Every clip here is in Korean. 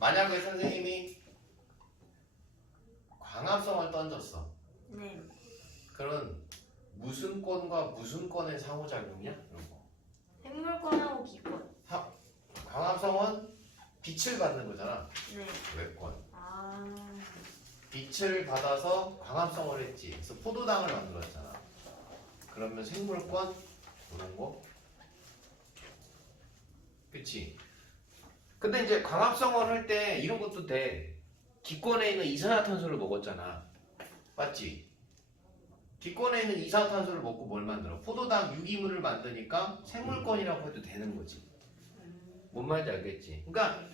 만약에 선생님이 광합성을 던졌어. 네. 그런 무슨 건과 무슨 건의 상호작용이야? 이런 거. 생물권하고 기권. 광합성은 빛을 받는 거잖아. 네. 외권. 아. 빛을 받아서 광합성을 했지. 그래서 포도당을 만들었잖아. 그러면 생물권 이런 거. 그치? 근데 이제 광합성을 할 때 이런 것도 돼. 기권에 있는 이산화탄소를 먹었잖아. 맞지? 기권에 있는 이산화탄소를 먹고 뭘 만들어? 포도당 유기물을 만드니까 생물권이라고 해도 되는 거지. 뭔 말인지 알겠지? 그러니까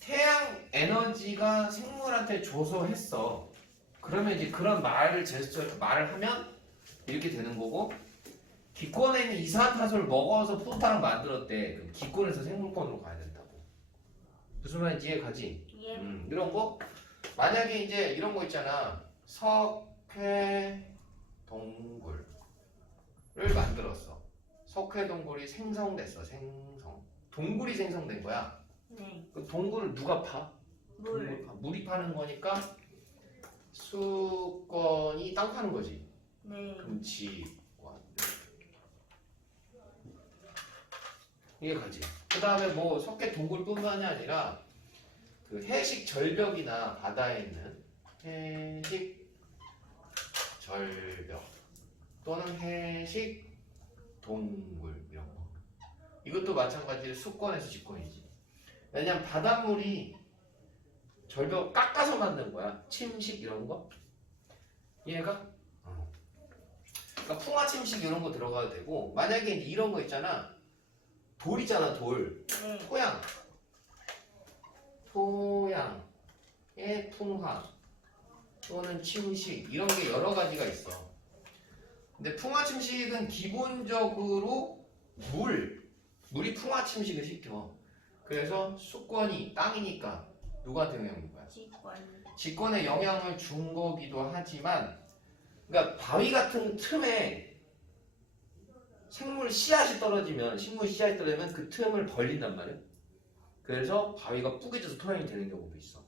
태양 에너지가 생물한테 줘서 했어. 그러면 이제 그런 말을 하면 이렇게 되는 거고, 기권에 있는 이산화탄소를 먹어서 포도당을 만들었대. 그럼 기권에서 생물권으로 가야 된다고. 무슨 말인지 이해가지? 예. 이런 거 만약에 이제 이런 거 있잖아. 석회 동굴을 만들었어. 석회 동굴이 생성됐어. 동굴이 생성된 거야. 네. 그 동굴을 누가 파? 물. 물이 파는 거니까 수권이 땅 파는 거지. 네. 그럼 지권. 이게 가지. 그 다음에 뭐 석회 동굴뿐만이 아니라 그 해식 절벽이나 바다에 있는 해식 절벽 또는 해식 동굴 이런 거. 이것도 마찬가지로 수권에서 지권이지. 왜냐면 바닷물이 절벽 깎아서 만든 거야. 침식 이런 거. 이해가? 그러니까 풍화 침식 이런 거 들어가도 되고, 만약에 이제 이런 거 있잖아. 돌이잖아, 돌. 네. 토양의 풍화 또는 침식 이런 게 여러 가지가 있어. 근데 풍화 침식은 기본적으로 물이 풍화 침식을 시켜. 그래서 수권이 땅이니까 누구한테 영향을 준 거야? 지권에 영향을 준 거기도 하지만, 그러니까 바위 같은 틈에 식물 씨앗이 떨어지면 그 틈을 벌린단 말이야. 그래서 바위가 뿌개져서 토양이 되는 경우도 있어.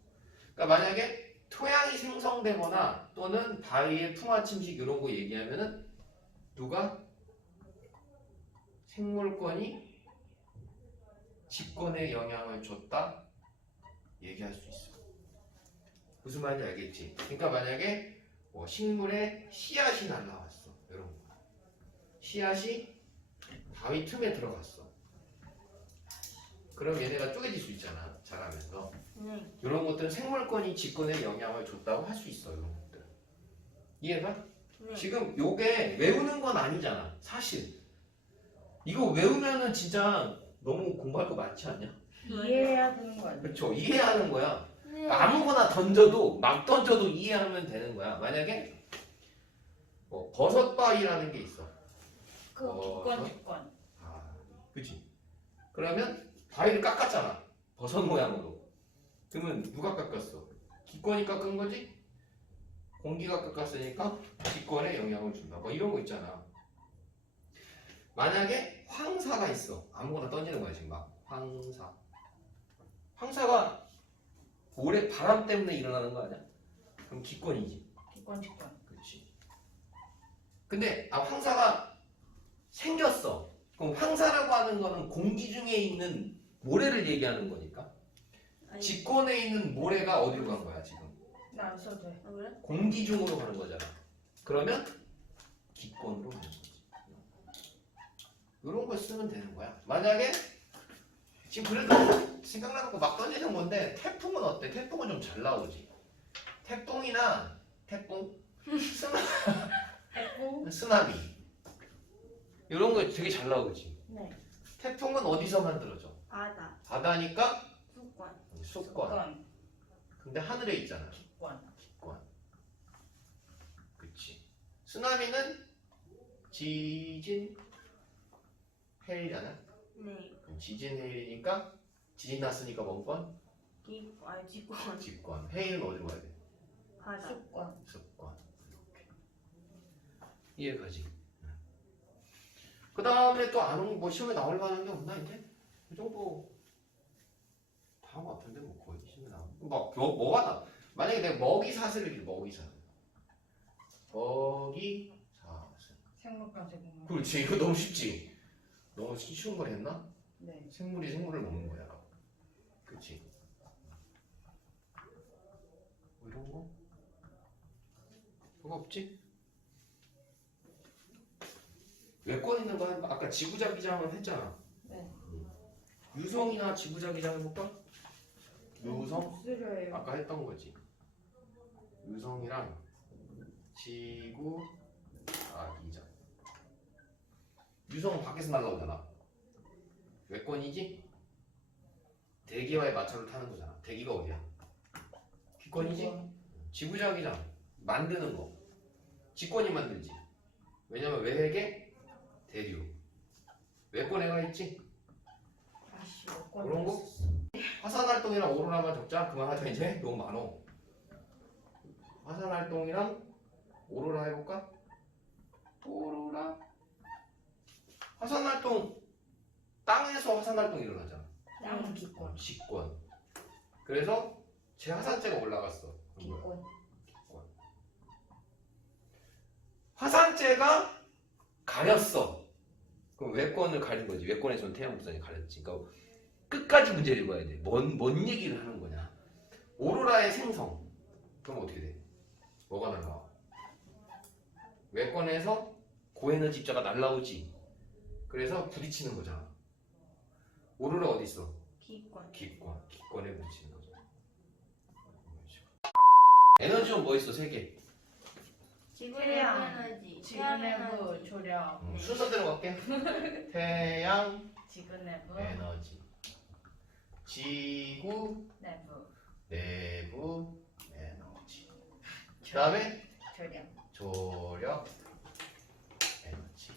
그러니까 만약에 토양이 생성되거나 또는 바위의 풍화 침식 이런 거 얘기하면은 누가 생물권이 지권에 영향을 줬다 얘기할 수 있어. 무슨 말인지 알겠지? 그러니까 만약에 뭐 식물에 씨앗이 날라왔어. 이런 거. 씨앗이 바위 틈에 들어갔어. 그럼 얘네가 쪼개질 수 있잖아. 자라면서. 네. 이런 것들은 생물권이 지권에 영향을 줬다고 할 수 있어. 이런 것들. 이해가? 네. 지금 요게 외우는 건 아니잖아. 사실. 이거 외우면은 진짜 너무 공부할 거 많지 않냐? 이해해야 되는 거 아니에요? 그렇죠. 이해하는 거야. 네. 아무거나 던져도 막 던져도 이해하면 되는 거야. 만약에 뭐 버섯바위라는 게 있어. 기권. 아, 그치. 그러면 바위를 깎았잖아. 버섯 모양으로. 그러면 누가 깎았어? 기권이 깎은 거지? 공기가 깎았으니까 기권에 영향을 준다. 뭐 이런 거 있잖아. 만약에 황사가 있어. 아무거나 던지는 거야 지금 막. 황사가 올해 바람 때문에 일어나는 거 아니야? 그럼 기권이지. 기권. 그렇지. 근데 황사가 생겼어. 그럼 황사라고 하는 거는 공기 중에 있는 모래를 얘기하는 거니까. 아니, 지권에 있는 모래가 어디로 간 거야 지금? 나 안 써도 돼. 아, 그래? 공기 중으로 가는 거잖아. 그러면 기권으로 가는 거지. 이런 거 쓰면 되는 거야. 만약에 지금 그래도 생각나는 거 막 던지는 건데, 태풍은 어때? 태풍은 좀 잘 나오지. 태풍? 쓰나미 이런 거 되게 잘 나오지. 네. 태풍은 어디서 만들어져? 바다니까 수권. 근데 하늘에 있잖아. 기권. 그치. 쓰나미는 지진 해일이잖아. 네. 그럼 지진 해일이니까 지진 났으니까 뭔권? 기권. 직권. 해일은 어디로 가야 돼? 바다. 수권. 습관. 이렇게. 이해가지? 그 다음에 또 안 온 뭐 시험에 나올 만한 게 없나 이제? 이 정도 다 다한 것 같은데 뭐 거의 심나. 뭐가 나? 만약에 내가 먹이사슬을 이렇게 먹이사슬. 먹이사슬. 생물과 제공. 그렇지. 이거 너무 쉽지. 너무 쉬운 걸 했나? 네. 생물이 생물을 먹는 거야. 그렇지. 뭐 이런 거? 그거 없지? 외권 있는 거 아까 지구자기장을 했잖아. 네. 유성이나 지구자기장 해볼까? 유성? 쓰려요. 아까 했던 거지. 유성이랑 지구자기장. 유성은 밖에서 날라오잖아. 외권이지? 대기와의 마찰을 타는 거잖아. 대기가 어디야? 기권이지? 지구자기장 만드는 거. 직권이 만들지. 왜냐면 외핵에 대류. 외권에가 있지? 아씨, 그런 거? 화산활동이랑 오로라만 적자. 그만하자 이제. 너무 많어. 화산활동이랑 오로라 해볼까? 오로라. 화산활동. 땅에서 화산활동이 일어나잖아. 땅 기권. 직권. 그래서 제 화산재가 올라갔어. 기권. 화산재가 가렸어. 그럼 외권을 가린 거지. 외권에서는 태양부산이 가렸지. 그러니까 끝까지 문제를 읽어야 돼. 뭔 얘기를 하는 거냐. 오로라의 생성. 그럼 어떻게 돼? 뭐가 날라와? 외권에서 고에너지 입자가 날라오지. 그래서 부딪히는 거잖아. 오로라 어디 있어? 기권. 기권에 부딪히는 거죠. 에너지는 뭐 있어? 3개. 지구 태양. 에너지. 지구 태양 내부 에너지. 조력. 순서대로 갈게. 태양 지구 내부 에너지. 지구 내부 내부 에너지. 그 다음에 조력. 조력 에너지.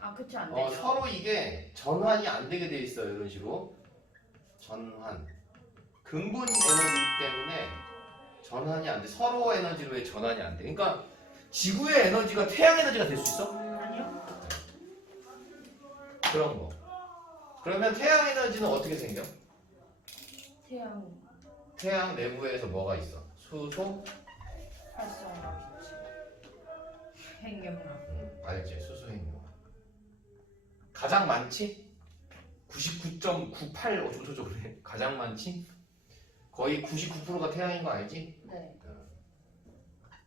아 그치 안 되죠. 서로 이게 전환이 안 되게 돼 있어요. 이런 식으로. 전환. 근본 에너지이기 때문에 전환이 안 돼. 서로 에너지로의 전환이 안 돼. 그러니까 지구의 에너지가 태양 에너지가 될 수 있어? 아니요. 그런 거. 그러면 태양 에너지는 어떻게 생겨? 태양 태양 내부에서 뭐가 있어? 수소? 활성화 기체. 핵연료. 알지? 수소행료. 가장 많지? 99.98 어쩌고저쩌고 그래. 가장 많지? 거의 99%가 태양인 거 알지? 네.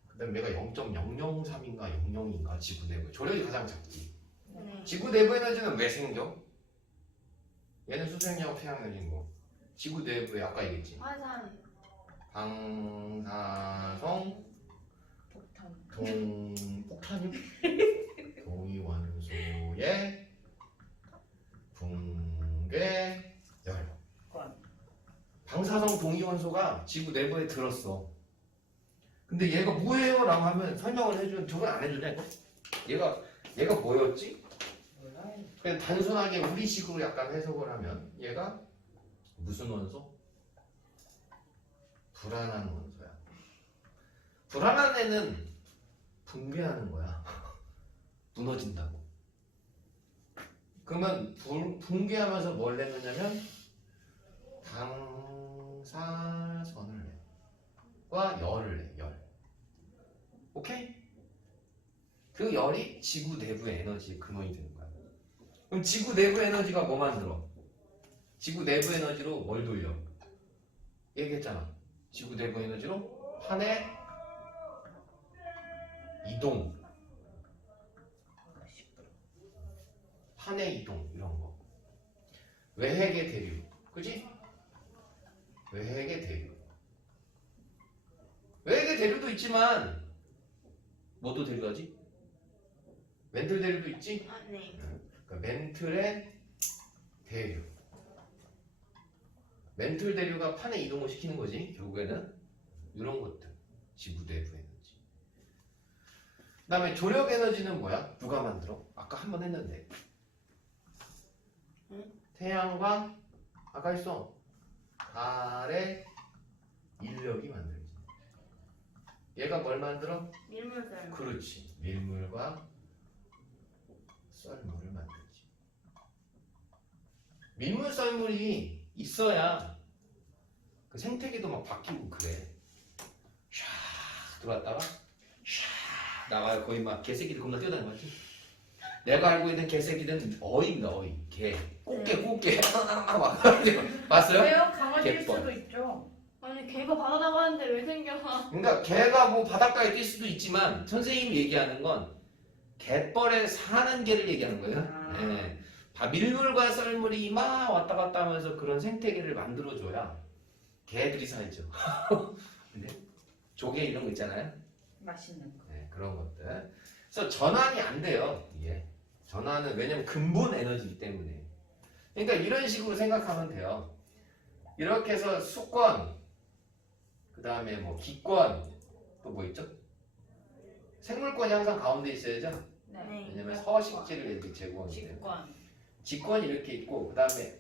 그 다음에 얘가 0.003인가 00인가 지구 내부. 조력이 가장 작지. 네. 지구 내부 에너지는 왜 생겨? 얘는 수소행료하고 태양 에너지인 거. 지구 내부에 아까 얘기했지. 화산. 방사성 폭탄. 폭탄이 동위원소의 붕괴 열. 권. 방사성 동위원소가 지구 내부에 들었어. 근데 얘가 뭐예요? 라고 하면 설명을 해주면 저건 안 해주네. 얘가 뭐였지? 몰라요. 그냥 단순하게 우리식으로 약간 해석을 하면 얘가 무슨 원소? 불안한 원소야. 불안한 애는 붕괴하는 거야. 무너진다고. 그러면 붕괴하면서 뭘 내느냐면 방사선을 내. 과 열을 내. 열. 오케이? 그 열이 지구 내부의 에너지의 근원이 되는 거야. 그럼 지구 내부 에너지가 뭐 만들어? 지구 내부 에너지로 뭘 돌려? 얘기했잖아. 지구 내부 에너지로 판의 이동, 판의 이동 이런 거. 외핵의 대류, 그지? 외핵의 대류. 외핵의 대류도 있지만 뭐도 대류하지? 멘틀 대류도 있지? 아, 네. 그러니까 멘틀의 대류. 멘틀 대류가 판의 이동을 시키는 거지. 결국에는 이런 것들. 지구 내부 에너지. 그 다음에 조력 에너지는 뭐야? 누가 만들어? 아까 한 번 했는데. 응? 태양과 아까 했어. 달의 인력이 만들지. 얘가 뭘 만들어? 밀물살. 그렇지. 밀물과 썰물을 만들지. 밀물 썰물이 있어야 그 생태계도 막 바뀌고 그래. 샤 들어왔다가 샤 나가요. 거의 막 개새끼들 겁나 뛰어다니는 거지. 내가 알고 있는 개새끼들은 어이입니다. 어이. 개. 꽃게. 막 봤어요? 왜요? 강아지일 개뻘. 수도 있죠. 아니 걔가 바다 나가는데 왜 생겨? 그러니까 개가 뭐 바닷가에 뛸 수도 있지만 선생님이 얘기하는 건 갯벌에 사는 개를 얘기하는 거예요. 아. 네. 밀물과 썰물이 막 왔다 갔다 하면서 그런 생태계를 만들어줘야 개들이 살죠. 근데 조개 이런 거 있잖아요. 맛있는 거. 네, 그런 것들. 그래서 전환이 안 돼요. 이게 전환은 왜냐면 근본 에너지이기 때문에. 그러니까 이런 식으로 생각하면 돼요. 이렇게 해서 수권, 그 다음에 뭐 기권, 또 뭐 있죠? 생물권이 항상 가운데 있어야죠. 네. 왜냐면 서식지를 이렇게 제공하기 때문에. 직관. 직권이 이렇게 있고, 그 다음에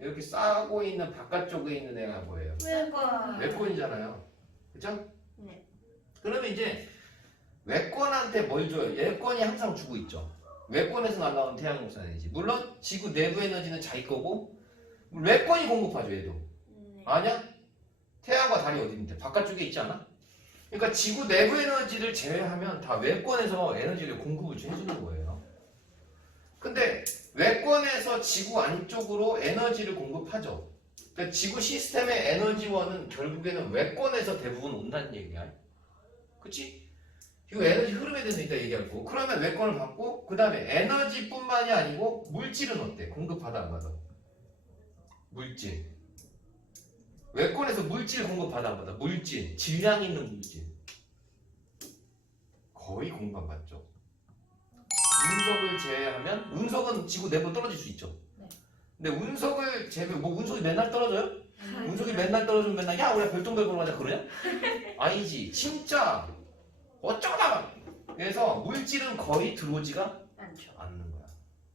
이렇게 싸고 있는 바깥쪽에 있는 애가 뭐예요? 외권. 외권이잖아요. 그죠? 네. 그러면 이제 외권한테 뭘 줘요? 예권이 항상 주고 있죠. 외권에서 날아오는 태양광선 에너지. 물론 지구 내부 에너지는 자기 거고 외권이 공급하죠. 얘도. 네. 아니야? 태양과 달이 어디 있는데? 바깥쪽에 있지 않아? 그러니까 지구 내부 에너지를 제외하면 다 외권에서 에너지를 공급을 해주는 거예요. 근데 외권에서 지구 안쪽으로 에너지를 공급하죠. 그러니까 지구 시스템의 에너지원은 결국에는 외권에서 대부분 온다는 얘기야. 그치? 이거 에너지 흐름에 대해서 이따 얘기할 거고. 그러면 외권을 받고 그 다음에 에너지뿐만이 아니고 물질은 어때? 공급받아 안 받아? 물질. 외권에서 물질 공급받아 안 받아? 물질. 질량 있는 물질. 거의 공급 안 받죠. 운석을 제외하면 운석은 지구 내부 떨어질 수 있죠. 네. 근데 운석을 제외 뭐 운석이 맨날 떨어져요? 음. 운석이 맨날 떨어지면 맨날 야 우리가 별똥별 보러 가자 그러냐? 아니지. 진짜 어쩌다 그래서 물질은 거의 들어오지가 많죠. 않는 거야.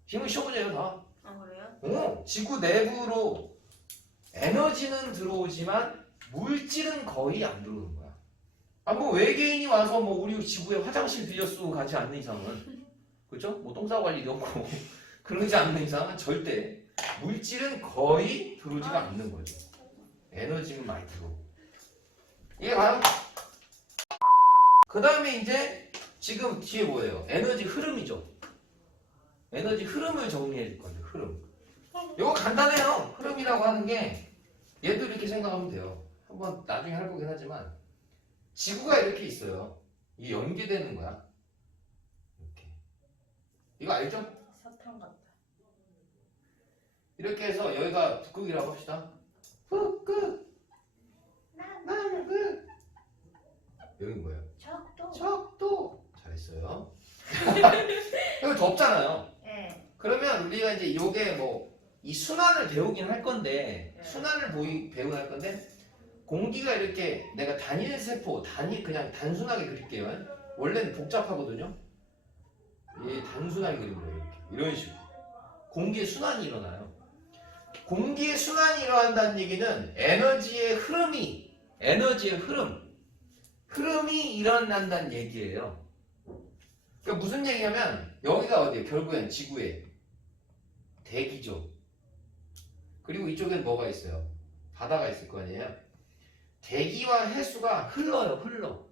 힘을 쉬어보자요 다. 아 그래요? 지구 내부로 에너지는 들어오지만 물질은 거의 안 들어오는 거야. 뭐 외계인이 와서 뭐 우리 지구에 화장실 빌려 쓰고 가지 않는 이상은 그렇죠? 뭐 똥 싸고 갈 일이 없고 그러지 않는 이상은 절대 물질은 거의 들어오지가 않는 거죠. 에너지는 많이 들어오고. 이게 바로 그 다음에 이제 지금 뒤에 뭐예요? 에너지 흐름이죠. 에너지 흐름을 정리해 줄 건데 흐름. 이거 간단해요. 흐름이라고 하는 게 얘도 이렇게 생각하면 돼요. 한번 나중에 할 거긴 하지만 지구가 이렇게 있어요. 이게 연계되는 거야. 이렇게. 이거 알죠? 사탕 같다. 이렇게 해서 여기가 북극이라고 합시다. 북극. 남극. 여긴 뭐예요? 적도. 적도. 잘했어요. 여기 덥잖아요. 네. 그러면 우리가 이제 요게 뭐 이 순환을 배우긴 할 건데 네. 순환을 배우긴 할 건데 공기가 이렇게 내가 단일 세포 그냥 단순하게 그릴게요. 원래는 복잡하거든요. 이 단순하게 그린 거예요. 이렇게 이런 식으로 공기의 순환이 일어나요. 공기의 순환이 일어난다는 얘기는 에너지의 흐름이 일어난다는 얘기예요. 그러니까 무슨 얘기냐면 여기가 어디예요? 결국엔 지구의 대기죠. 그리고 이쪽엔 뭐가 있어요? 바다가 있을 거 아니에요? 대기와 해수가 흘러.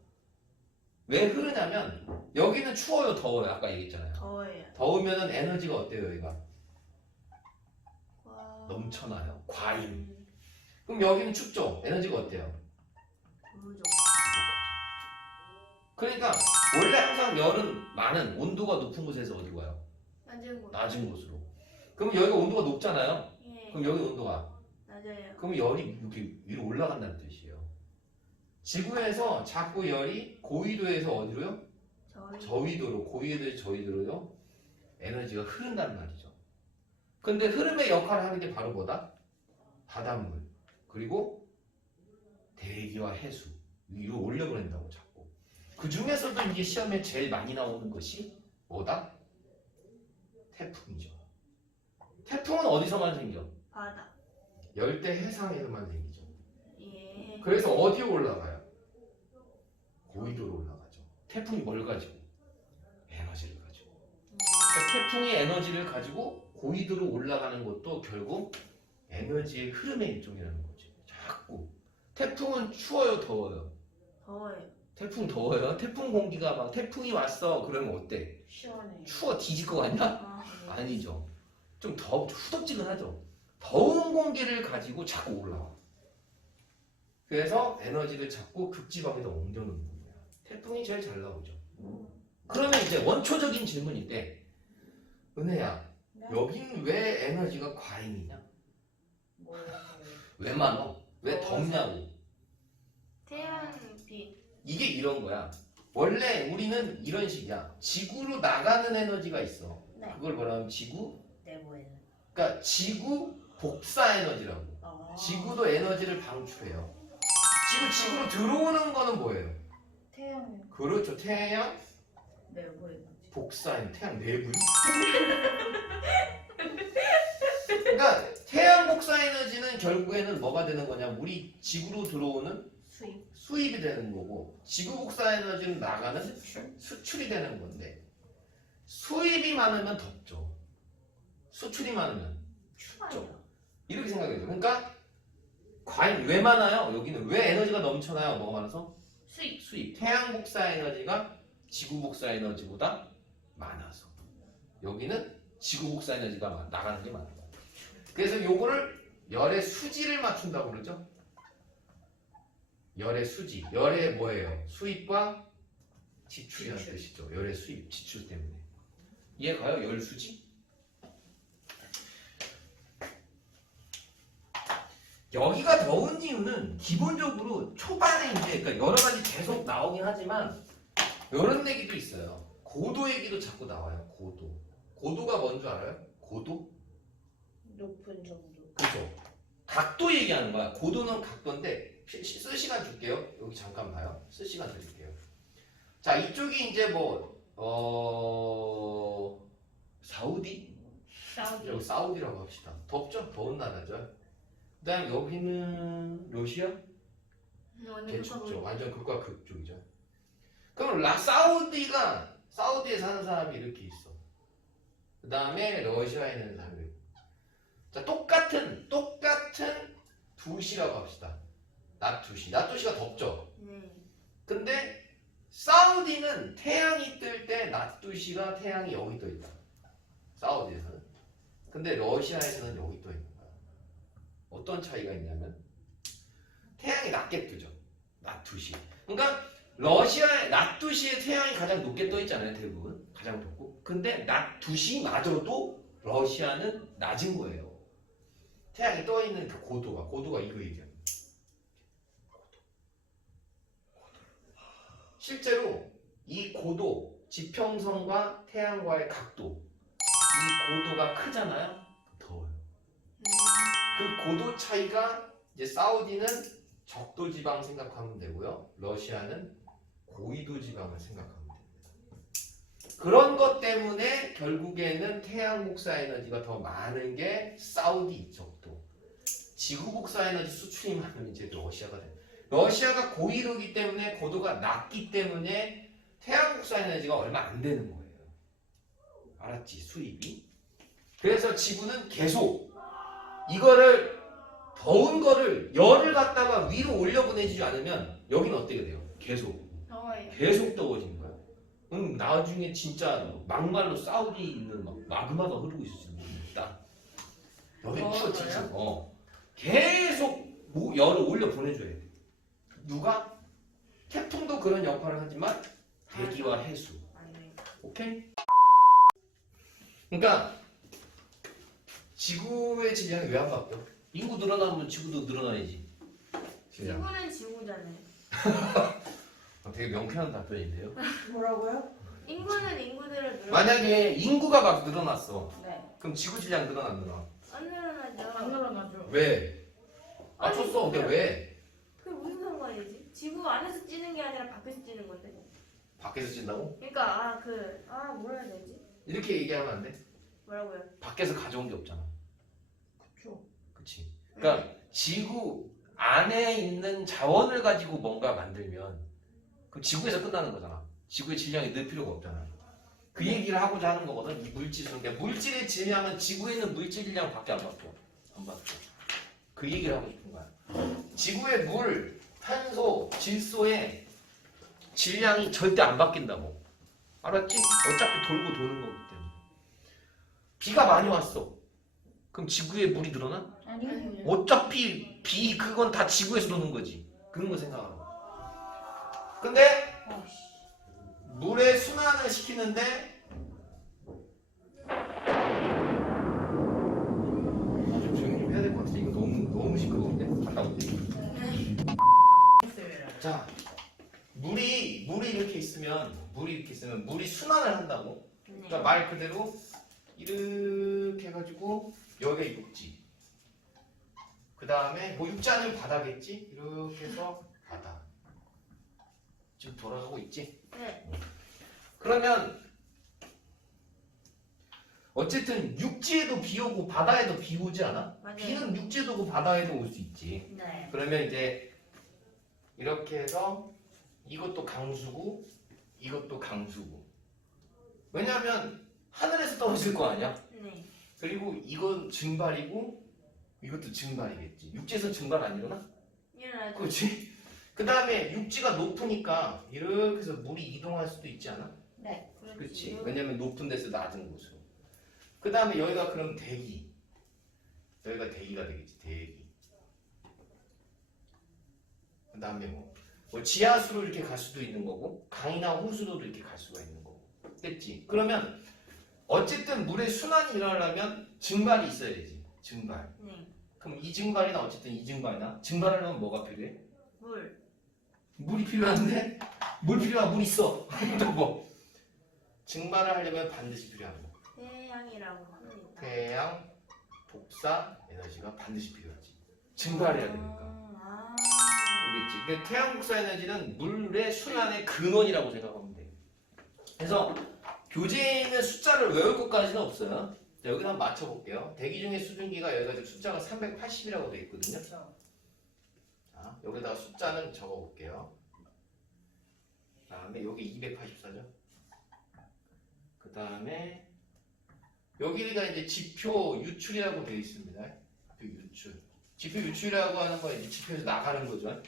왜 흐르냐면 여기는 추워요, 더워요? 아까 얘기했잖아요. 더워요. 더우면은 에너지가 어때요, 여기가? 와. 넘쳐나요. 과잉. 그럼 여기는 춥죠? 에너지가 어때요? 부족. 그러니까 원래 항상 열은 많은 온도가 높은 곳에서 어디로 가요? 낮은 곳. 낮은 곳으로. 그럼 여기가 온도가 높잖아요. 예. 그럼 여기 온도가 낮아요. 그럼 열이 이렇게 위로 올라간다는 뜻이에요. 지구에서 자꾸 열이 고위도에서 어디로요? 저위도로, 고위도에서 저위도로요. 에너지가 흐른다는 말이죠. 근데 흐름의 역할을 하는 게 바로 뭐다? 바닷물 그리고 대기와 해수 위로 올려보낸다고 자꾸. 그 중에서도 이제 시험에 제일 많이 나오는 것이 뭐다? 태풍이죠. 태풍은 어디서만 생겨? 바다. 열대 해상에서만 생기죠. 예. 그래서 어디로 올라가요? 고위도로 올라가죠. 태풍이 뭘 가지고? 에너지를 가지고. 그러니까 태풍이 에너지를 가지고 고위도로 올라가는 것도 결국 에너지의 흐름의 일종이라는 거지. 자꾸 태풍은 추워요, 더워요? 더워요. 태풍 더워요? 태풍 공기가 막 태풍이 왔어. 그러면 어때? 시원해. 추워 뒤질 것 같냐? 아, 아니죠. 좀 후덥지근하죠. 더운 공기를 가지고 자꾸 올라와. 그래서 에너지를 자꾸 극지방에다 옮겨놓는 거야. 태풍이 제일 잘 나오죠. 그러면 이제 원초적인 질문인데, 은혜야, 네? 여긴 왜 에너지가 과잉이냐? 뭐 왜 많어? 왜 덥냐고? 태양빛. 이게 이런 거야. 원래 우리는 이런 식이야. 지구로 나가는 에너지가 있어. 네. 그걸 뭐라면 지구? 내부에는. 그러니까 지구 복사 에너지라고. 아. 지구도 에너지를 방출해요. 지구로 들어오는 거는 뭐예요? 태양 그렇죠. 태양 내부에는. 복사인 태양 내부. 그러니까 태양 복사 에너지는 결국에는 뭐가 되는 거냐? 우리 지구로 들어오는 수입. 수입이 되는 거고, 지구 복사 에너지는 나가는 수출. 수출이 되는 건데, 수입이 많으면 덥죠. 수출이 많으면 추워요. 이렇게 생각해요. 그러니까 과연 왜 많아요? 여기는 왜 에너지가 넘쳐나요? 뭐가 많아서? 수입. 태양 복사 에너지가 지구 복사 에너지보다 많아서. 여기는 지구 복사 에너지가 나가는 게 많아요. 그래서 요거를 열의 수지를 맞춘다고 그러죠. 열의 수지. 열의 뭐예요? 수입과 지출이라는 지출. 뜻이죠. 열의 수입, 지출 때문에. 이해가요? 열 수지? 여기가 더운 이유는 기본적으로 초반에 이제 그러니까 여러 가지 계속 나오긴 하지만 이런 얘기도 있어요. 고도 얘기도 자꾸 나와요. 고도가 뭔지 알아요? 고도? 높은 정도. 그죠? 각도 얘기하는 거야. 고도는 각도인데 쓸 시간 줄게요. 여기 잠깐 봐요. 쓸 시간 드릴게요. 자, 이쪽이 이제 사우디? 사우디. 여기 사우디라고 합시다. 덥죠? 더운 나라죠. 그다음 여기는 러시아? 대축죠. 완전 극과 극 쪽이죠. 그럼 사우디에 사는 사람이 이렇게 있어. 그 다음에 러시아에 있는 사람이. 자, 똑같은 도시라고 합시다. 낮 2시. 낮 2시가 덥죠. 네. 근데 사우디는 태양이 뜰 때 낮 2시가 태양이 여기 떠 있다. 사우디에서는. 근데 러시아에서는 여기 떠 있는 거야. 어떤 차이가 있냐면 태양이 낮게 뜨죠. 낮 2시. 그러니까 러시아의 낮 2시에 태양이 가장 높게 떠 있잖아요. 대부분. 가장 덥고. 근데 낮 2시마저도 러시아는 낮은 거예요. 태양이 떠 있는 그 고도가 이거 얘기야. 실제로 이 고도, 지평선과 태양과의 각도, 이 고도가 크잖아요. 더워요. 그 고도 차이가 이제 사우디는 적도 지방 생각하면 되고요. 러시아는 고위도 지방을 생각하면 됩니다. 그런 것 때문에 결국에는 태양 복사 에너지가 더 많은 게 사우디 적도. 지구 복사 에너지 수출이 많으면 이제 러시아가 돼요. 러시아가 고위도기 때문에 고도가 낮기 때문에 태양 복사 에너지가 얼마 안 되는 거예요. 알았지? 수입이. 그래서 지구는 계속 이거를 더운 거를 열을 갖다가 위로 올려 보내지 않으면 여기는 어떻게 돼요? 계속 더워지는 거야. 나중에 진짜 막말로 사우디에 있는 막 마그마가 흐르고 있어 지금. 딱 여기 추워지죠. 계속 열을 올려 보내줘야 돼. 누가? 태풍도 그런 역할을 하지만 대기와 해수. 오케이? 그러니까 지구의 질량이 왜 안 바뀌어? 인구 늘어나면 지구도 늘어나야지. 지구는 지구잖아요. 되게 명쾌한 답변인데요. 뭐라고요? 인구는 인구대로 늘어. 만약에 인구가 막 늘어났어. 네. 그럼 지구 질량 늘어나 안 늘어나? 안 늘어나죠. 안 늘어나죠. 왜? 맞췄어. 근데 왜? 그게 무슨 상관이지? 지구 안에서 찌는 게 아니라 밖에서 찌는 건데. 밖에서 찐다고? 그러니까 뭐라 해야 되지? 이렇게 얘기하면 안 돼? 뭐라고요? 밖에서 가져온 게 없잖아. 그쵸. 그치? 그러니까 지구 안에 있는 자원을 가지고 뭔가 만들면 그럼 지구에서 끝나는 거잖아. 지구의 질량이 늘 필요가 없잖아. 그 얘기를 하고자 하는 거거든. 이 물질은. 그러니까 물질의 질량은 지구에 있는 물질 질량밖에 안 바뀌어. 안 바뀌어. 그 얘기를 하고 싶은 거야. 지구의 물, 탄소, 질소의 질량이 절대 안 바뀐다고. 알았지? 어차피 돌고 도는 거기 때문에. 비가 많이 왔어. 그럼 지구에 물이 늘어나? 아니요. 어차피 그건 다 지구에서 도는 거지. 그런 거 생각하라고. 근데 물의 순환을 시키는데 좀 조용히 좀 해야 될 것 같아. 이거 너무 시끄러운데. 갔다 올게. 자, 물이 이렇게 있으면 물이 순환을 한다고. 그러니까 말 그대로 이렇게 해가지고 여기가 육지. 그 다음에 뭐 육지 아니면 바다겠지. 이렇게 해서 바다. 지금 돌아가고 있지. 네. 그러면 어쨌든 육지에도 비 오고 바다에도 비 오지 않아? 맞아요. 비는 육지에도 오고 바다에도 올 수 있지. 네. 그러면 이제 이렇게 해서 이것도 강수고 이것도 강수고. 왜냐하면 하늘에서 떨어질 거 아니야? 네. 그리고 이건 증발이고 이것도 증발이겠지. 육지에서 증발 안 일어나? 일어나죠. 그렇지? 그 다음에 육지가 높으니까 이렇게 해서 물이 이동할 수도 있지 않아? 네. 그렇지. 왜냐면 높은 데서 낮은 곳으로. 그 다음에 여기가 그럼 대기. 여기가 대기가 되겠지. 대기. 그 다음에 뭐 지하수로 이렇게 갈 수도 있는 거고 강이나 호수로도 이렇게 갈 수가 있는 거고. 됐지? 그러면 어쨌든 물의 순환이 일어나려면 증발이 있어야지. 증발. 네. 그럼 이 증발이나 어쨌든 이 증발이나 증발하려면 뭐가 필요해? 물. 물이 필요한데 물 필요한 물 있어. 또 뭐? 증발을 하려면 반드시 필요한 거. 태양이라고 합니다. 태양 복사 에너지가 반드시 필요하지. 증발해야 되니까. 알겠지? 근데 태양 복사 에너지는 물의 순환의 근원이라고 생각하면 돼. 그래서 교재에 있는 숫자를 외울 것까지는 없어요. 자, 여기다 한번 맞춰볼게요. 대기 중에 수증기가 여기가 지금 숫자가 380이라고 되어 있거든요. 자, 여기다가 숫자는 적어볼게요. 그 다음에 여기 284죠. 그 다음에 여기가 이제 지표 유출이라고 되어 있습니다. 지표 유출. 지표 유출이라고 하는 거 이제 지표에서 나가는 거죠.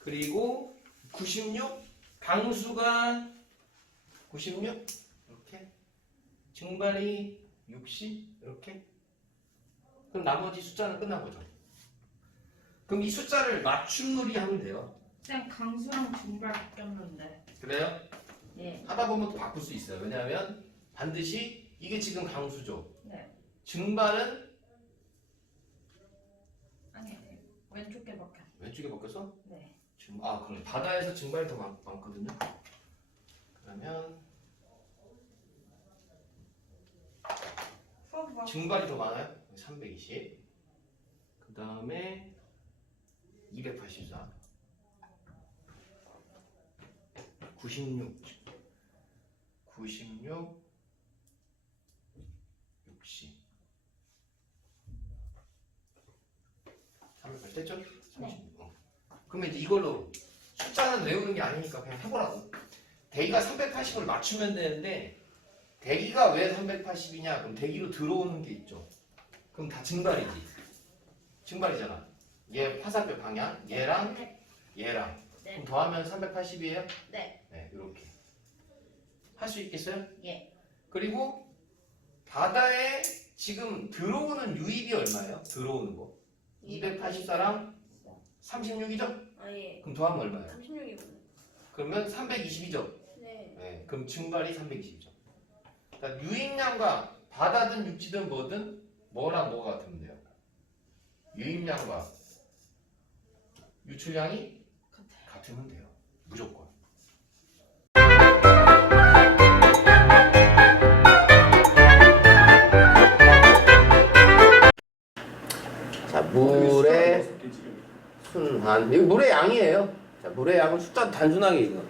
그리고 96 강수가 96 이렇게 증발이 60 이렇게. 그럼 나머지 숫자는 끝난 거죠. 그럼 이 숫자를 맞춤놀이 하면 돼요. 쌤 강수랑 증발 바뀌었는데. 그래요? 네. 하다 보면 또 바꿀 수 있어요. 왜냐하면 반드시 이게 지금 강수죠. 네. 증발은 아니 왼쪽에 바뀌었. 왼쪽에 바뀌어서? 네. 그럼 바다에서 증발이 더 많거든요. 그러면 증발이 더 많아요. 320. 그 다음에 284. 96. 60. 380 됐죠? 36. 그러면 이제 이걸로 숫자는 외우는 게 아니니까 그냥 해보라고. 대기가 380을 맞추면 되는데 대기가 왜 380이냐? 그럼 대기로 들어오는 게 있죠. 그럼 다 증발이지. 증발이잖아. 얘 화살표 방향, 얘랑 네. 얘랑. 네. 그럼 더하면 380이에요? 네. 네, 이렇게. 할 수 있겠어요? 예. 그리고 바다에 지금 들어오는 유입이 얼마예요? 들어오는 거. 284랑 36이죠? 아 예. 그럼 더하면 얼마예요? 36이군요. 그러면 320이죠? 네. 네, 그럼 증발이 320이죠. 그러니까 유입량과 바다든 육지든 뭐든 뭐랑 뭐가 같으면 돼요? 유입량과 유출량이 같으면 돼요. 무조건. 자, 물의 순환. 이거 물의 양이에요. 자, 물의 양은 숫자 단순하게 이거.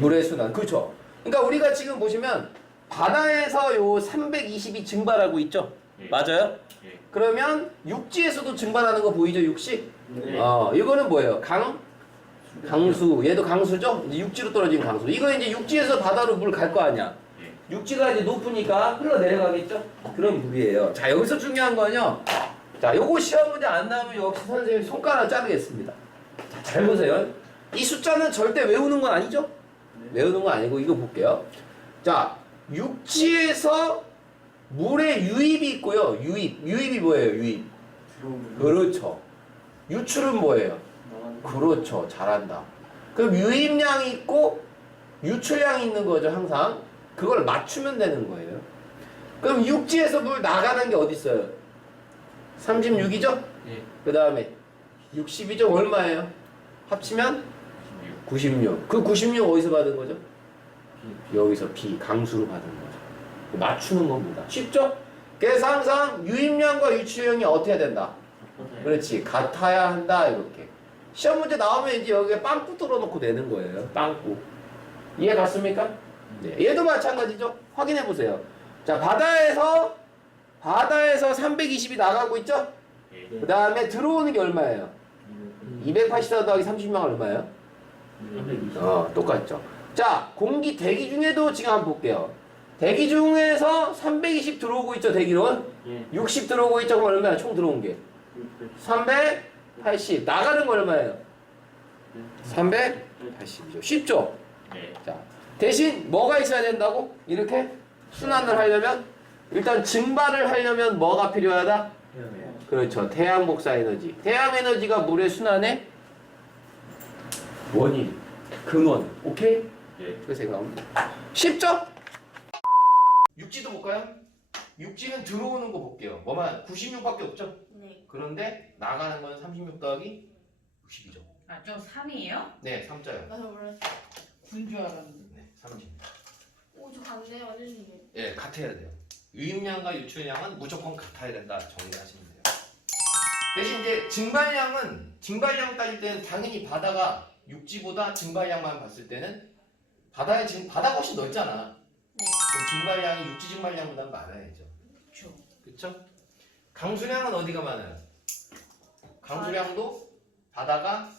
물의 순환. 그렇죠. 그러니까 우리가 지금 보시면 바다에서 요 320이 증발하고 있죠. 예. 맞아요? 예. 그러면 육지에서도 증발하는 거 보이죠, 육시? 네. 이거는 뭐예요? 강수. 얘도 강수죠? 이제 육지로 떨어진 강수. 이거 이제 육지에서 바다로 물 갈 거 아니야. 예. 육지가 이제 높으니까 흘러내려가겠죠? 그런 물이에요. 자, 여기서 중요한 건요. 자, 요거 시험 문제 안 나오면 역시 선생님이 손가락 자르겠습니다. 자, 잘 보세요. 이 숫자는 절대 외우는 건 아니죠? 외우는 건 아니고 이거 볼게요. 자, 육지에서 물의 유입이 있고요. 유입이 뭐예요? 유입. 그렇죠. 유출은 뭐예요? 그렇죠. 잘한다. 그럼 유입량이 있고 유출량이 있는 거죠, 항상. 그걸 맞추면 되는 거예요. 그럼 육지에서 물 나가는 게 어디 있어요? 36이죠? 예. 그 다음에 60이죠? 얼마예요? 합치면 96. 그 96 어디서 받은 거죠? 여기서 B, 강수로 받은 거죠. 맞추는 겁니다. 쉽죠? 그래서 항상 유입량과 유출량이 어떻게 해야 된다? 그렇지. 같아야 한다. 이렇게. 시험 문제 나오면 이제 여기에 빵꾸 뚫어놓고 되는 거예요. 빵꾸. 이해 갔습니까? 네. 얘도 마찬가지죠. 확인해 보세요. 자, 바다에서 320이 나가고 있죠? 그 다음에 들어오는 게 얼마예요? 284 더하기 30명 얼마예요? 똑같죠. 자, 공기 대기 중에도 지금 한번 볼게요. 대기 중에서 320 들어오고 있죠, 대기론? 60 들어오고 있죠, 그럼 얼마야? 총 들어온 게? 380. 나가는 거 얼마예요? 380이죠. 쉽죠? 자, 대신 뭐가 있어야 된다고? 이렇게 순환을 하려면? 일단 증발을 하려면 뭐가 필요하다? 그렇죠. 태양 복사 에너지. 태양 에너지가 물의 순환의 원인, 근원. 오케이? 그렇게 생각하면 돼. 쉽죠? 육지도 볼까요? 육지는 들어오는 거 볼게요. 뭐만 96밖에 없죠? 네. 그런데 나가는 건 36 더하기 60이죠. 아, 저 3이에요? 네, 3자요. 나도 몰랐어. 9인 줄 알았는데. 네, 30. 오, 저 갔네, 완전히. 예, 같아야 돼요. 유입량과 유출량은 무조건 같아야 된다. 정리하시면 돼요. 대신 이제 증발량 따질 때는 당연히 바다가 육지보다 증발량만 봤을 때는 바다가 훨씬 넓잖아. 네. 그럼 증발량이 육지 증발량보다 많아야죠. 그쵸. 그쵸? 강수량은 어디가 많아요? 강수량도 바다가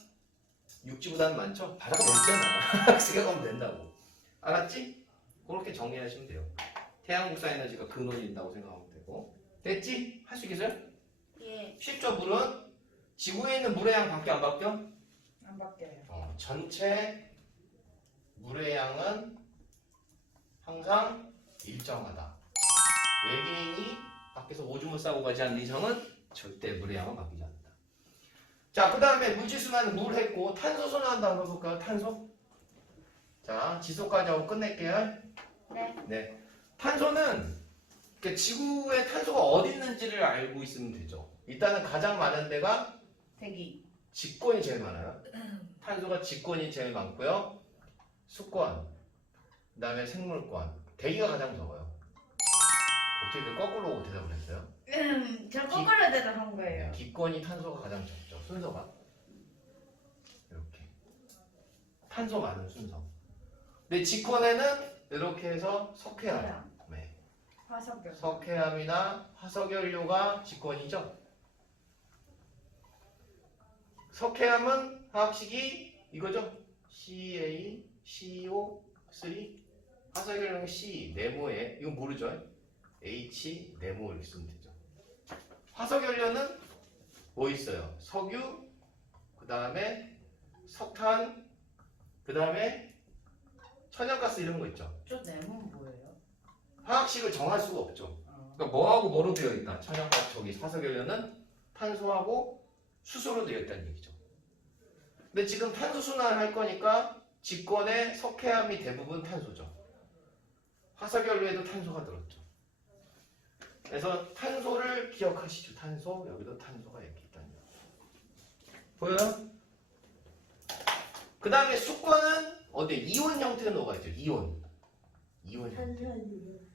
육지보다는 많죠? 바다가 넓잖아. 생각하면 된다고. 알았지? 그렇게 정리하시면 돼요. 태양 복사 에너지가 근원이 된다고 생각하면 되고. 됐지? 할 수 있겠어요? 예. 쉽죠? 물은 지구에 있는 물의 양 밖에 안 바뀌어? 안 바뀌어요. 전체 물의 양은 항상 일정하다. 외계인이 밖에서 오줌을 싸고 가지 않는 이상은 절대 물의 양은 바뀌지 않는다. 자, 그 다음에 물질순환은 물 했고 탄소 순환도 한번 볼까요? 탄소? 자, 지소까지 하고 끝낼게요. 네. 네. 탄소는 지구에 탄소가 어디 있는지를 알고 있으면 되죠. 일단은 가장 많은 데가 대기. 직권이 제일 많아요. 탄소가 직권이 제일 많고요. 수권, 그 다음에 생물권, 대기가 가장 적어요. 어떻게 그 거꾸로 대답을 했어요? 저 거꾸로 대답한 거예요. 기권이 탄소가 가장 적죠. 순서가 이렇게 탄소 많은 순서. 근데 직권에는 이렇게 해서 석회암, 네. 화석연. 석회암이나 화석연료가 직권이죠. 석회암은 화학식이 이거죠. CaCO3. 화석연료는 C 네모에 이거 모르죠. H 네모 이렇게 쓰면 되죠. 화석연료는 뭐 있어요? 석유, 그 다음에 석탄, 그 다음에 천연가스 이런 거 있죠. 저 네모는 뭐예요? 화학식을 정할 수가 없죠. 그러니까 뭐하고 뭐로 되어 있다. 천연가스 저기 화석연료는 탄소하고 수소로 되어 있다는 얘기죠. 근데 지금 탄소 순환을 할 거니까 직권에 석회암이 대부분 탄소죠. 화석연료에도 탄소가 들었죠. 그래서 탄소를 기억하시죠. 탄소, 여기도 탄소가 이렇게 있다는 거. 보여요? 그 다음에 수권은 어디? 이온 형태로 녹아 있죠. 이온 형태.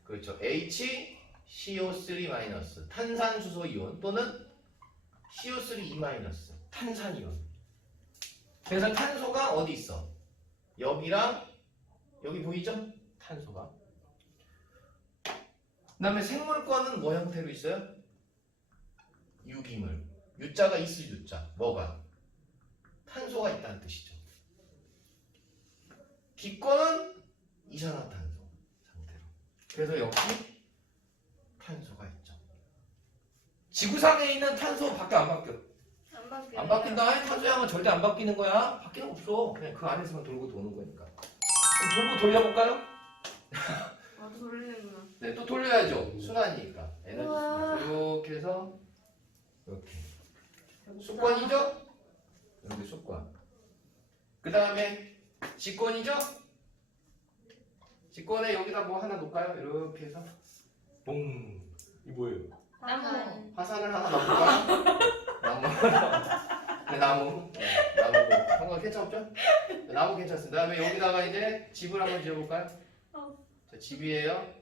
그렇죠. HCO3- 탄산수소 이온 또는 CO3- 탄산 이온. 그래서 탄소가 어디 있어? 여기랑 여기 보이죠? 탄소가. 그 다음에 생물권은 뭐 형태로 있어요? 유기물. 유자가 있을 유자. 뭐가? 탄소가 있다는 뜻이죠. 기권은 이산화탄소 상태로. 그래서 역시 탄소가 있죠. 지구상에 있는 탄소 밖에 안 바뀌어. 안 바뀌어요. 안 바뀐다. 탄소 양은 절대 안 바뀌는 거야. 바뀌는 거 없어. 그냥 그 안에서만 돌고 도는 거니까. 그럼 돌고 돌려볼까요? 돌리는구나. 네, 또 돌려야죠. 순환이니까. 에너지 우와. 순환. 이렇게 해서 이렇게. 수권이죠? 여기 수권. 그 다음에 직권이죠? 직권에 여기다 뭐 하나 놓을까요? 이렇게 해서 봉. 이 뭐예요? 나무. 화산을 하나 넣어볼까요? 나무. 네, 나무. 네, 나무고. 형과 괜찮죠? 네, 나무 괜찮습니다. 그 다음에 여기다가 이제 집을 한번 지어볼까요? 자, 집이에요.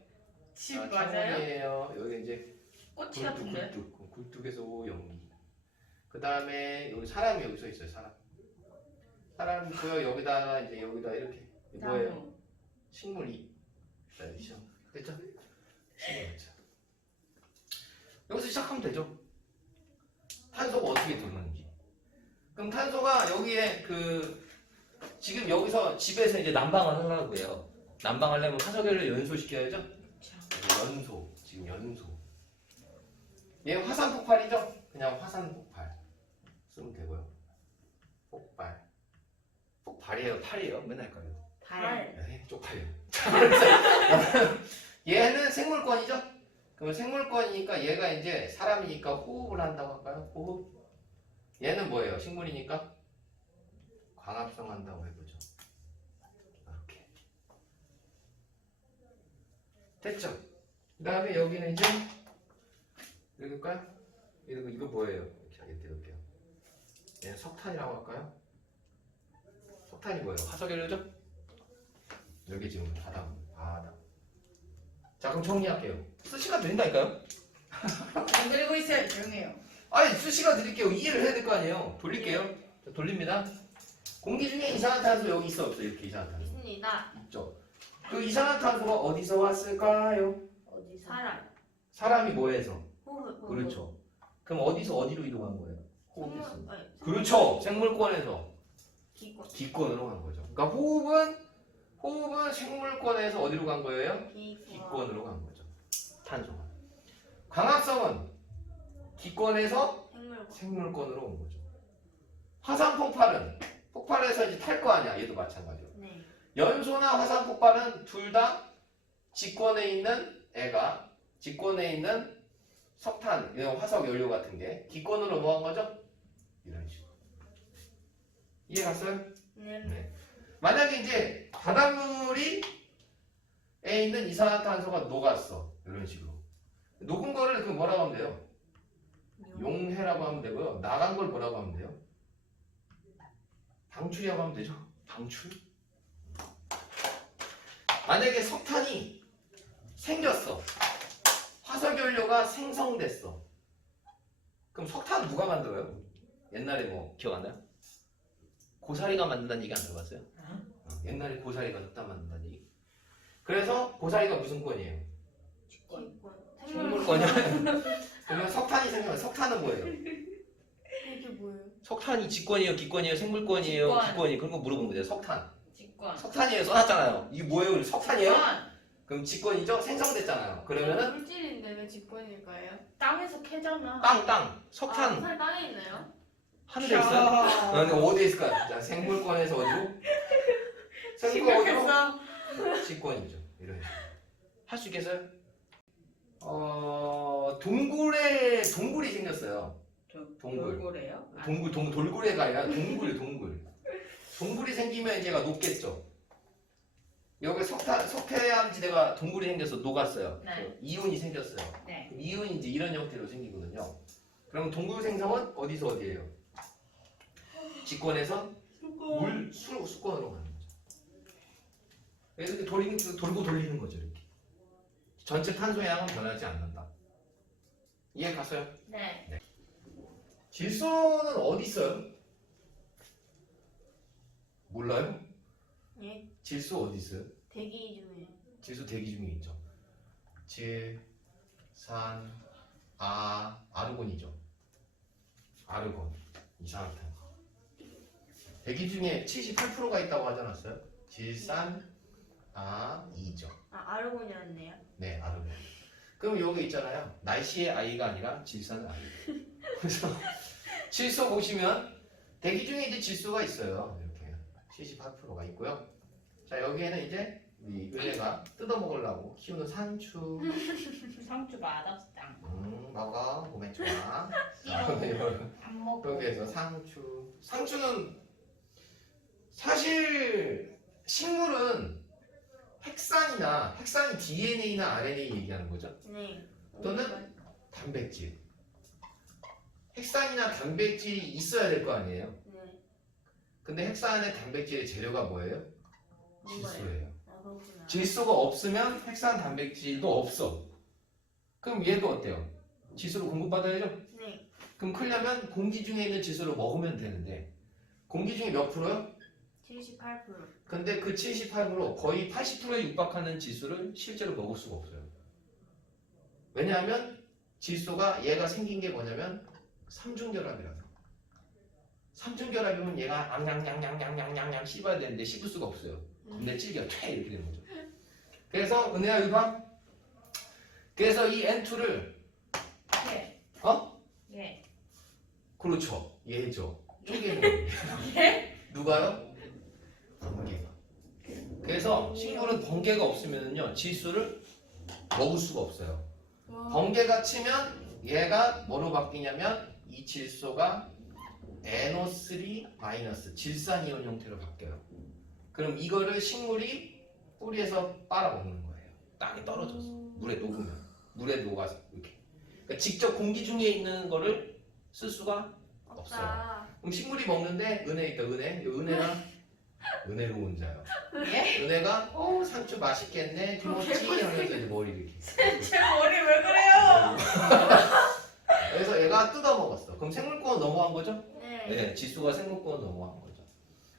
집 아, 맞아요? 창문이에요. 여기 이제 꽃이 같은데? 굴뚝에서 연기. 그 다음에 여기 사람이 여기 서 있어요. 사람 있고요. 여기다 이제 여기다 이렇게 이거 뭐예요? 나무. 식물이. 됐죠? 됐죠? 식물 됐죠. 여기서 시작하면 되죠. 탄소가 어떻게 들어오는지. 그럼 탄소가 여기에 그 지금 여기서 집에서 이제 난방을 하려고 해요. 난방하려면 화석연료 연소시켜야죠. 연소. 지금 연소. 얘 화산 폭발이죠? 그냥 화산 폭발 쓰면 되고요. 폭발. 폭발이에요. 팔이에요. 맨날 헷갈려. 발. 네, 쪽팔려. 얘는 생물권이죠? 그러면 생물권이니까 얘가 이제 사람이니까 호흡을 한다고 할까요? 호흡. 얘는 뭐예요? 식물이니까 광합성 한다고 해보죠. 이렇게. 됐죠? 그 다음에 여기는 이제 읽을까요? 이거 뭐예요? 이렇게 읽을게요. 얘는 석탄이라고 할까요? 석탄이 뭐예요? 화석연료죠? 여기 지금 바다. 자, 그럼 정리할게요. 수시가 드린다니까요? 만들고 있어요. 조용해요. 아니, 수시가 드릴게요. 이해를 해야 될 거 아니에요. 돌릴게요. 자, 돌립니다. 공기 중에 이산화탄소 여기 있어 없어? 이렇게 이산화탄소 있습니다. 있죠. 그 이산화탄소가 어디서 왔을까요? 어디 사람. 사람이 뭐해서? 호흡. 그렇죠. 그럼 어디서 어디로 이동한 거예요? 호흡에서. 생물. 아니, 그렇죠. 생물권에서 기권. 기권으로 간 거죠. 그러니까 호흡은 생물권에서 어디로 간 거예요? 기권으로 간 거죠. 탄소가. 광합성은 기권에서 생물권. 생물권으로 온 거죠. 화산 폭발해서 이제 탈 거 아니야. 얘도 마찬가지로. 네. 연소나 화산 폭발은 둘 다 직권에 있는 석탄, 이런 화석 연료 같은 게 기권으로 뭐 한 거죠? 이런 식으로. 이해 갔어요? 네. 네. 만약에 이제 바닷물이 에 있는 이산화탄소가 녹았어. 이런 식으로. 녹은 거를 그 뭐라고 하면 돼요? 용해라고 하면 되고요. 나간 걸 뭐라고 하면 돼요? 방출이라고 하면 되죠. 방출. 만약에 석탄이 생겼어. 화석연료가 생성됐어. 그럼 석탄 누가 만들어요? 옛날에 뭐 기억 안 나요? 고사리가 만든다는 얘기 안 들어봤어요? 옛날에 고사리가 석탄 만든다는 얘기. 그래서 고사리가 무슨 권이에요? 기권. 생물권이야. 그러면 석탄이 생겨요. 석탄은 뭐예요? 이게 뭐예요? 석탄이 직권이에요, 기권이에요, 생물권이에요, 직권. 기권이에요. 그런 거 물어보면 돼요. 석탄. 직권. 석탄이에요. 써놨잖아요. 이게 뭐예요? 석탄이에요? 직권. 그럼 직권이죠? 생성됐잖아요. 그러면은 물질인데 왜 직권일까요? 땅에서 캐잖아. 땅. 석탄. 아, 살 땅에 있나요? 하늘에 있어요? 근데 어디에 있을까요? 자, 생물권에서 어디로? 생물권 어디로? 심각했어. 직권이죠. 이런 식으로. 할 수 있겠어요? 동굴이 생겼어요. 동굴. 돌고래요? 돌고래가 아니라 동굴. 동굴이 생기면 얘가 녹겠죠. 여기 석회암지대가 동굴이 생겨서 녹았어요. 네. 그 이온이 생겼어요. 네. 그럼 이온이 이제 이런 형태로 생기거든요. 그럼 동굴 생성은 어디서 어디예요? 직권에서 수권으로 가는 거죠. 그래서 이렇게 돌고 돌리는 거죠. 이렇게. 전체 탄소의 양은 변하지 않는다. 이해 갔어요? 네. 질소는 어디 있어요? 몰라요? 예. 질소 어디 있어요? 대기 중에. 질소 대기 중에 있죠. 질, 산, 아르곤이죠. 아르곤, 이산화탄소. 대기 중에 78%가 있다고 하지 않았어요? 질산, 아이죠. 아 아르곤이었네요. 네, 아르곤. 그럼 여기 있잖아요. 날씨의 아이가 아니라 질산의 아이. 그래서 질소 보시면 대기 중에 이제 질소가 있어요. 이렇게 78%가 있고요. 자, 여기에는 이제 우리 은혜가 뜯어 먹으려고 키우는 상추. 상추 맛없다. 먹어. 몸에 좋아. 자, 안 먹고. 여기에서 상추. 상추는 사실 식물은 핵산이 DNA나 RNA 얘기하는 거죠. 네. 또는 단백질. 핵산이나 단백질이 있어야 될 거 아니에요. 네. 근데 핵산의 단백질의 재료가 뭐예요? 뭔가요? 질소예요. 아 그렇구나. 질소가 없으면 핵산 단백질도 없어. 그럼 얘도 어때요? 질소를 공급받아야죠? 네. 그럼 크려면 공기 중에 있는 질소를 먹으면 되는데 공기 중에 몇 프로요? 78%. 근데 그 78% 거의 80%에 육박하는 질소를 실제로 먹을 수가 없어요. 왜냐하면 질소가 얘가 생긴 게 뭐냐면 삼중결합이라서. 삼중결합이면 얘가 앙냥냥냥냥냥냥 씹어야 되는데 씹을 수가 없어요. 근데 찔겨 퇴 이렇게 되는 거죠. 그래서 은혜야 이거 봐. 그래서 이 N2를 예. 어? 예. 그렇죠. 얘죠. 쪼개는 예? 누가요? 번개가. 그래서 식물은 번개가 없으면요 질소를 먹을 수가 없어요. 번개가 치면 얘가 뭐로 바뀌냐면 이 질소가 NO3- 질산이온 형태로 바뀌어요. 그럼 이거를 식물이 뿌리에서 빨아먹는 거예요. 땅에 떨어져서 물에 녹으면 물에 녹아서 이렇게. 그러니까 직접 공기 중에 있는 거를 쓸 수가 없어요. 없다. 그럼 식물이 먹는데 은혜 있다. 은혜가 은혜로운 자요. 예? 은혜가 상추 맛있겠네 김치 하면서 이제 머리 이렇게. 제 머리 왜 그래요? 그래서 얘가 뜯어 먹었어. 그럼 생물권 넘어간 거죠? 네. 네, 지수가 생물권 넘어간 거죠.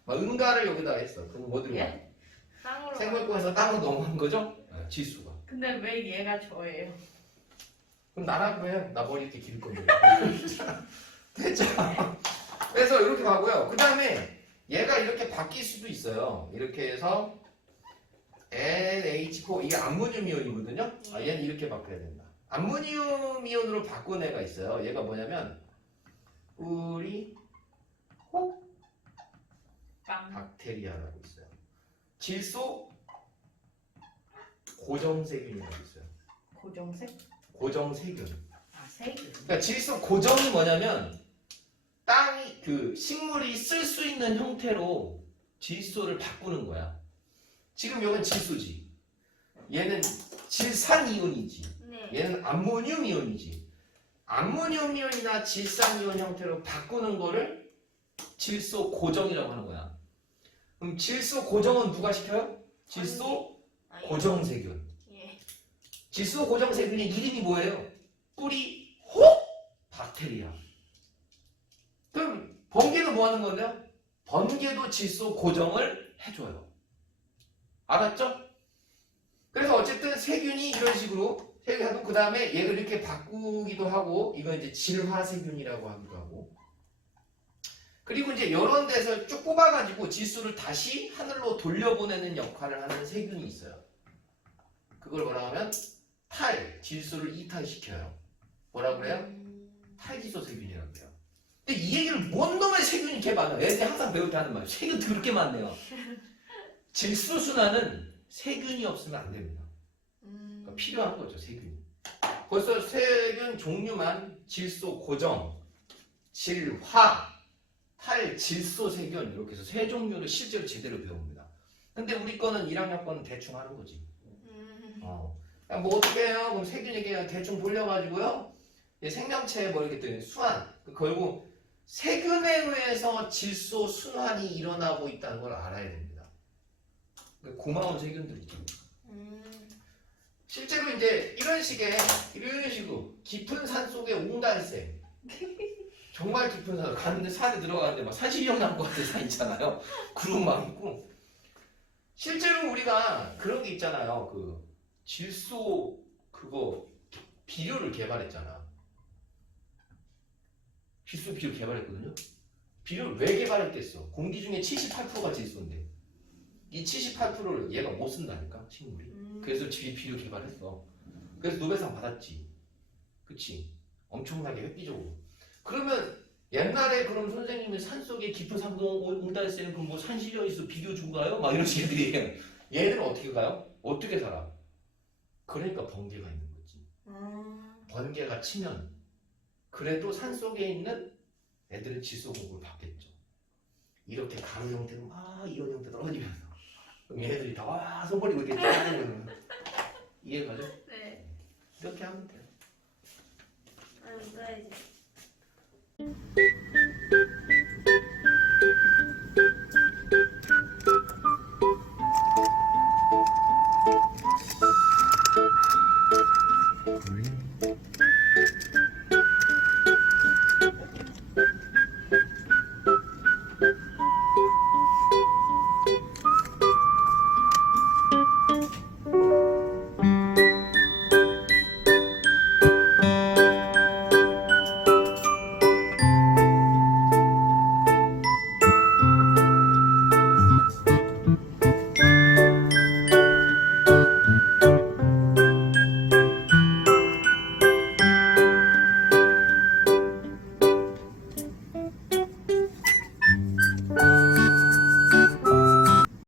막 응가를 여기다 했어. 그럼 뭐 들어가? 예? 땅으로. 생물권에서 땅으로 넘어간 거죠? 네, 지수가. 근데 왜 얘가 저예요? 그럼 나라고 해. 나 머리 이렇게 길 건데. 됐죠? 그래서 이렇게 가고요. 그 다음에 얘가 이렇게 바뀔 수도 있어요. 이렇게 해서 NH4 이게 암모늄 이온이거든요. 아, 얘는 이렇게 바뀌어야 된다. 암모늄 이온으로 바꾼 애가 있어요. 얘가 뭐냐면 우리 빵. 박테리아라고 있어요. 질소 고정세균이라고 있어요. 고정색? 고정세균. 아, 세균. 그러니까 질소 고정이 뭐냐면 땅이 그 식물이 쓸 수 있는 형태로 질소를 바꾸는 거야. 지금 여긴 질소지. 얘는 질산이온이지. 네. 얘는 암모늄 이온이지. 암모늄 이온이나 질산 이온 형태로 바꾸는 거를 질소 고정이라고 하는 거야. 그럼 질소 고정은 누가 시켜요? 질소 아, 예. 고정세균. 예. 질소 고정세균의 이름이 뭐예요? 뿌리 박테리아. 그럼 번개도 뭐 하는 건데요? 번개도 질소 고정을 해줘요. 알았죠? 그래서 어쨌든 세균이 이런 식으로 세균하고 그 다음에 얘를 이렇게 바꾸기도 하고 이건 이제 질화세균이라고 하기도 하고 그리고 이제 이런 데서 쭉 뽑아가지고 질소를 다시 하늘로 돌려보내는 역할을 하는 세균이 있어요. 그걸 뭐라 하면 질소를 이탈시켜요. 뭐라 그래요? 탈지소 세균이라고 해요. 근데 이 얘기를 뭔 놈의 세균이 이렇게 많아요? 애들이 항상 배울 때 하는 말. 세균 그렇게 많네요. 질소 순환은 세균이 없으면 안 됩니다. 그러니까 필요한 거죠, 세균이. 벌써 세균 종류만 질소 고정, 질화, 탈질소 세균 이렇게 해서 세 종류를 실제로 제대로 배웁니다. 근데 우리 거는 1학년 거는 대충 하는 거지. 그냥 뭐 어떻게 해요? 그럼 세균이 그냥 대충 돌려가지고요. 생명체에 뭐 이렇게 또 순환. 결국 세균에 의해서 질소 순환이 일어나고 있다는 걸 알아야 됩니다. 고마운 세균들이죠. 실제로 이제 이런 식으로 깊은 산 속에 옹달새. 정말 깊은 산, 갔는데 산에 들어가는데 막 산신령 난 것 같은 산 있잖아요. 구름 막 있고. 실제로 우리가 그런 게 있잖아요. 그 질소 그거 비료를 개발했잖아. 질소 비료 개발했거든요. 비료를 왜 개발했겠어? 공기 중에 78%가 질소인데. 이 78%를 얘가 못 쓴다니까 식물이. 그래서 비료 개발했어. 그래서 노벨상 받았지. 그치? 엄청나게 획기적으로. 그러면 옛날에 그럼 선생님이 산속에 깊은 산봉 온다 했어요. 그럼 뭐 산시령 있어 비료 주고 가요? 막 이런 식들이 얘들은 어떻게 가요? 어떻게 살아? 그러니까 번개가 있는 거지. 번개가 치면 그래도 산속에 있는 애들은 질소공급을 받겠죠. 이렇게 가루 형태로 막 이런 형태 떨어지면서 그럼 얘네들이 다 손버리고 이렇게 짜는 이해가죠? 네. 이렇게 하면 돼요. 써야지.